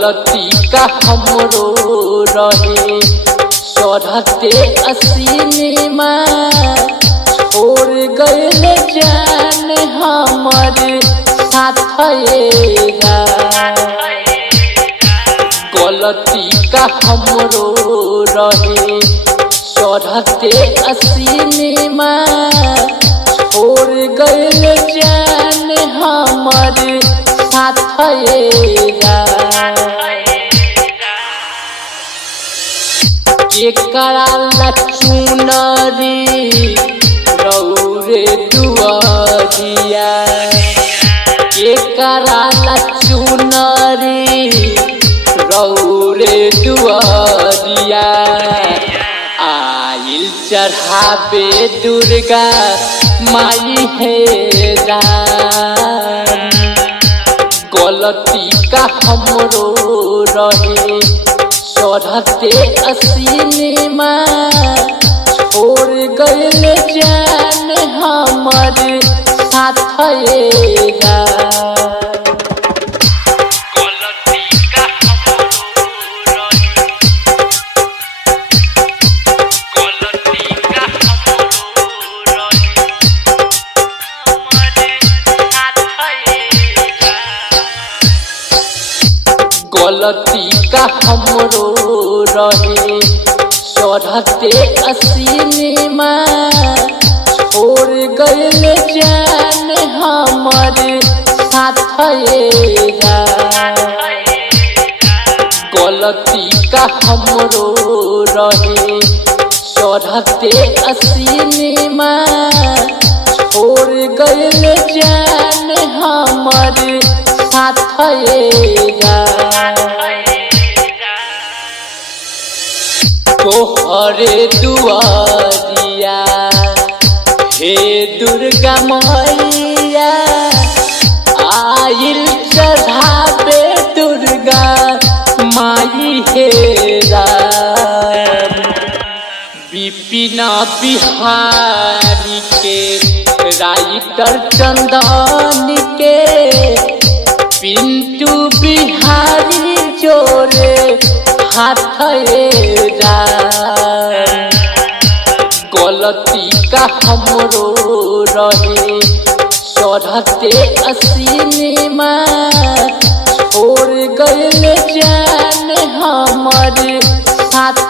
गलती का हमरो रहे चढ़ते असीमा छोड़ गइल जान हमर साथ गलती का हमरो रहे चढ़ते असीमा छोड़ गइल जान हमर साथ एकरा लचुनरी रौरे दुआरिया एकरा लचुनरी रौरे दुआरिया आइल चढ़ावे दुर्गा माई है राम गलती का हमरो रहे चढ़ते असीमा छोड़ गइल जान हमर साथ गलती का हमरो रहे चढ़ते असीमा छोड़ गइल जान हमर साथ गलती का हमरो रहे चढ़ते असीमा छोड़ गइल जान हमर साथ तोहरे दुआरिया हे दुर्गा मैया आइल चढ़ावे दुर्गा माई हे राम विपिन बिहारी के राइटर चंदन के पिंटू बिहारी जोरे हाथ गलती का हमरो रहे चढ़ते असीमा छोड़ गइल जान हमर साथ